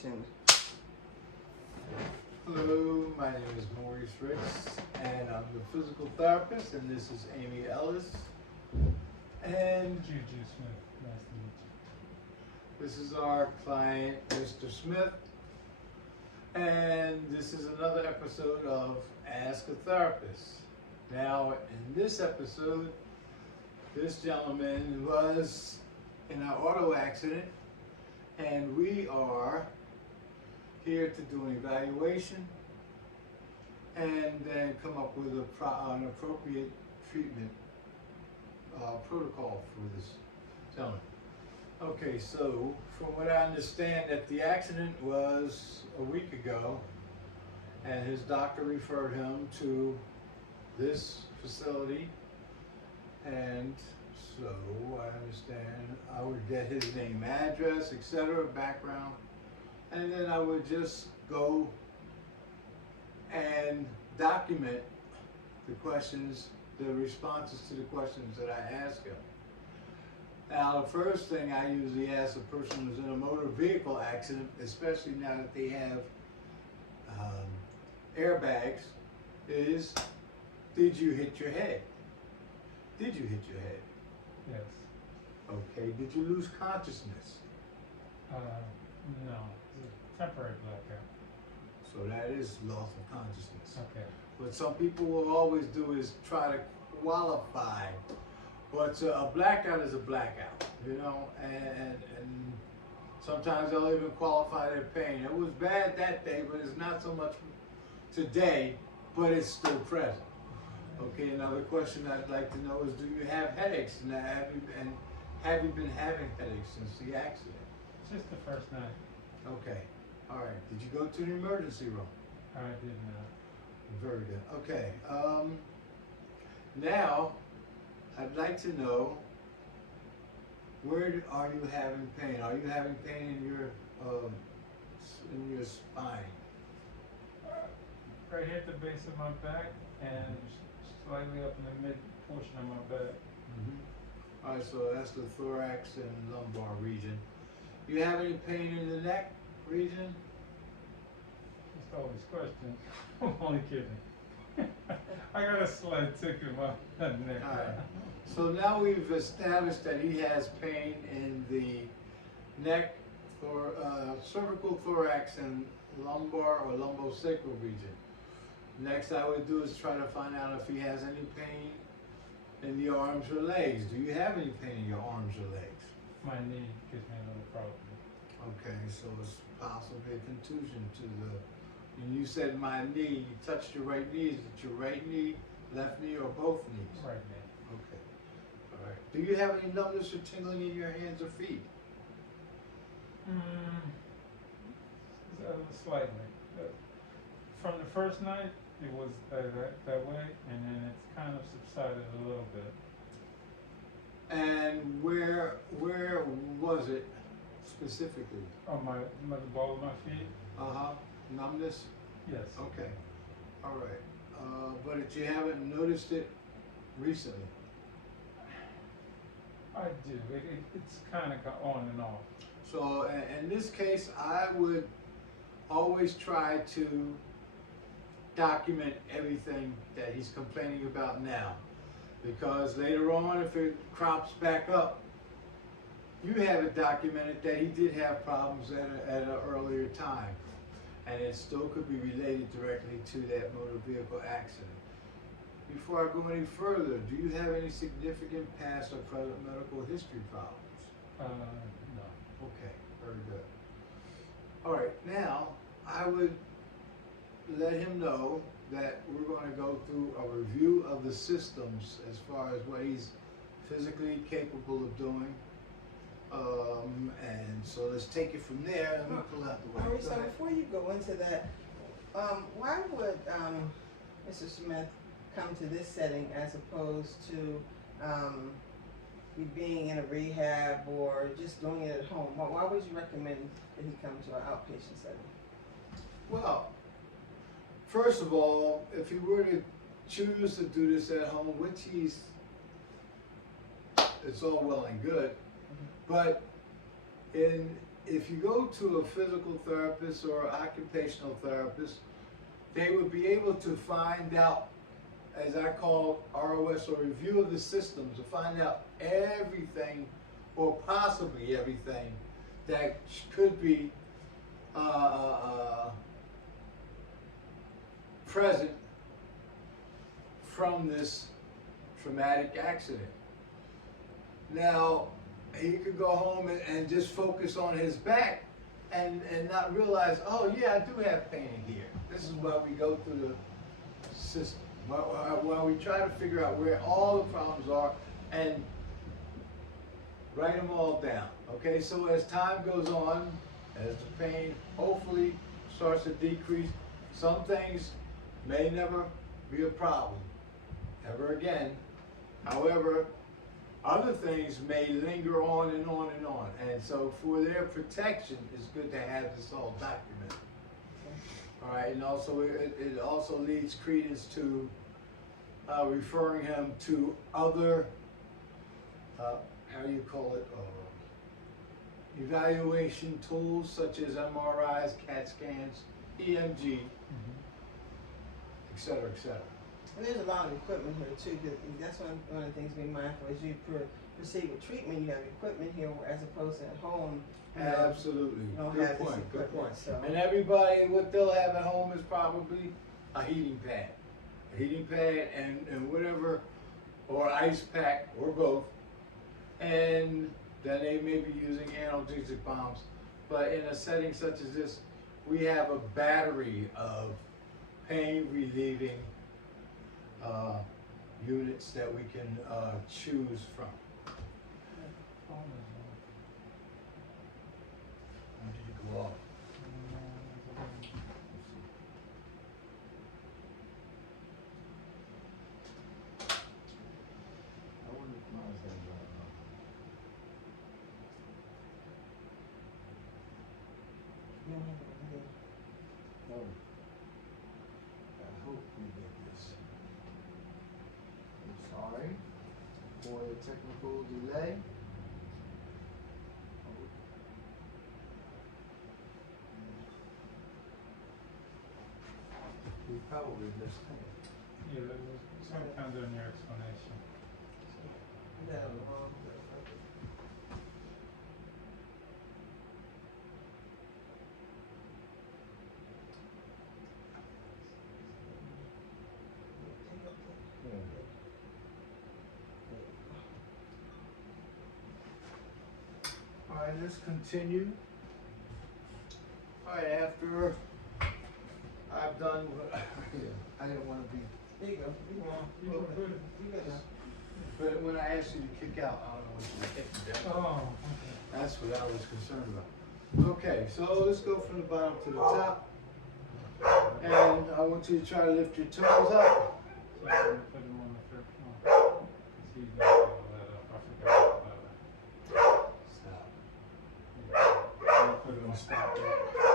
action. Hello, my name is Maurice Ricks, and I'm the physical therapist, and this is Amy Ellis. And Juju Smith, nice to meet you. this is our client, Mr. Smith. And this is another episode of Ask a Therapist. Now, in this episode, this gentleman was in an auto accident, and we are here to do an evaluation and then come up with an appropriate treatment protocol for this gentleman. Okay, so from what I understand, that the accident was a week ago, and his doctor referred him to this facility, and so I understand I would get his name, address, etc., background, and then I would just go and document the questions, the responses to the questions that I ask him. Now, the first thing I usually ask a person who's in a motor vehicle accident, especially now that they have airbags, is, did you hit your head? Did you hit your head? Yes. Okay, did you lose consciousness? No, it's a temporary blackout. So that is loss of consciousness. Okay. What some people will always do is try to qualify, but a blackout is a blackout, you know, and sometimes they'll even qualify their pain. It was bad that day, but it's not so much today, but it's still present. Okay, another question I'd like to know is, do you have headaches? And have you been having headaches since the accident? Just the first night. Okay, all right. Did you go to the emergency room? I did not. Very good. Okay. Now, I'd like to know, where are you having pain? Are you having pain in your spine? Right here at the base of my back and slightly up in the mid portion of my back. Mm-hmm. All right, so that's the thorax and lumbar region. You have any pain in the neck region? Just all these questions. I'm only kidding. I got a slight tick in my neck. All right. So now we've established that he has pain in the neck, cervical, thorax, and lumbar or lumbosacral region. Next, I would do is try to find out if he has any pain in the arms or legs. Do you have any pain in your arms or legs? My knee gives me a little problem. Okay, so it's possibly a contusion to the. And you said my knee. You touched your right knee. Is it your right knee, left knee, or both knees? Right knee. Okay. All right. Do you have any numbness or tingling in your hands or feet? Slightly. From the first night, it was that way, and then it's kind of subsided a little bit. And where was it specifically? On the ball of my feet? Numbness? Yes. Okay. All right. But you haven't noticed it recently? I do. It's kind of on and off. So in this case, I would always try to document everything that he's complaining about now. Because later on, if it crops back up, you have it documented that he did have problems at an earlier time. And it still could be related directly to that motor vehicle accident. Before I go any further, do you have any significant past or present medical history problems? No. Okay, very good. All right, now I would let him know that we're going to go through a review of the systems as far as what he's physically capable of doing. And so let's take it from there. Let me pull out the way. So before you go into that, why would Mr. Smith come to this setting as opposed to you being in a rehab or just doing it at home? Why would you recommend that he come to an outpatient setting? Well, first of all, if he were to choose to do this at home, which it's all well and good, but in if you go to a physical therapist or occupational therapist, they would be able to find out, as I call ROS, or review of the systems, to find out everything or possibly everything that could be present from this traumatic accident. Now, he could go home and just focus on his back and not realize, oh yeah, I do have pain here. This is why we go through the system. While we try to figure out where all the problems are and write them all down. Okay, so as time goes on, as the pain hopefully starts to decrease, some things may never be a problem ever again. However, other things may linger on and on and on. And so for their protection, it's good to have this all documented. All right, and also it also leads credence to referring him to other, how do you call it, evaluation tools such as MRIs, CAT scans, EMG, et cetera, et cetera. And there's a lot of equipment here too, because that's one of the things to be mindful as you proceed with treatment. You have equipment here as opposed to at home. Absolutely. You don't Good have this point. Good equipment, point. so. And everybody, what they'll have at home is probably a heating pad, and whatever, or ice pack, or both. And then they may be using analgesic bombs. But in a setting such as this, we have a battery of pain relieving units that we can choose from. When did you go off? I wonder if mine's gonna go off. You don't have it over here. Oh, I hope we get this. I'm sorry for the technical delay. We probably missed it. Yeah, there was some kind of in your explanation. You got it on the wrong. All right, let's continue. All right, after I've done what I didn't want to be, There you go. You want? You can put it. You got it. but when I asked you to kick out, I don't know what you kicked down. Oh, That's what I was concerned about. Okay, so let's go from the bottom to the top. And I want you to try to lift your toes up. so I'm gonna put him on the first one. 'Cause he's gonna follow that up. I forgot about that. Stop. Yeah. I'm gonna put We're him gonna on stop that.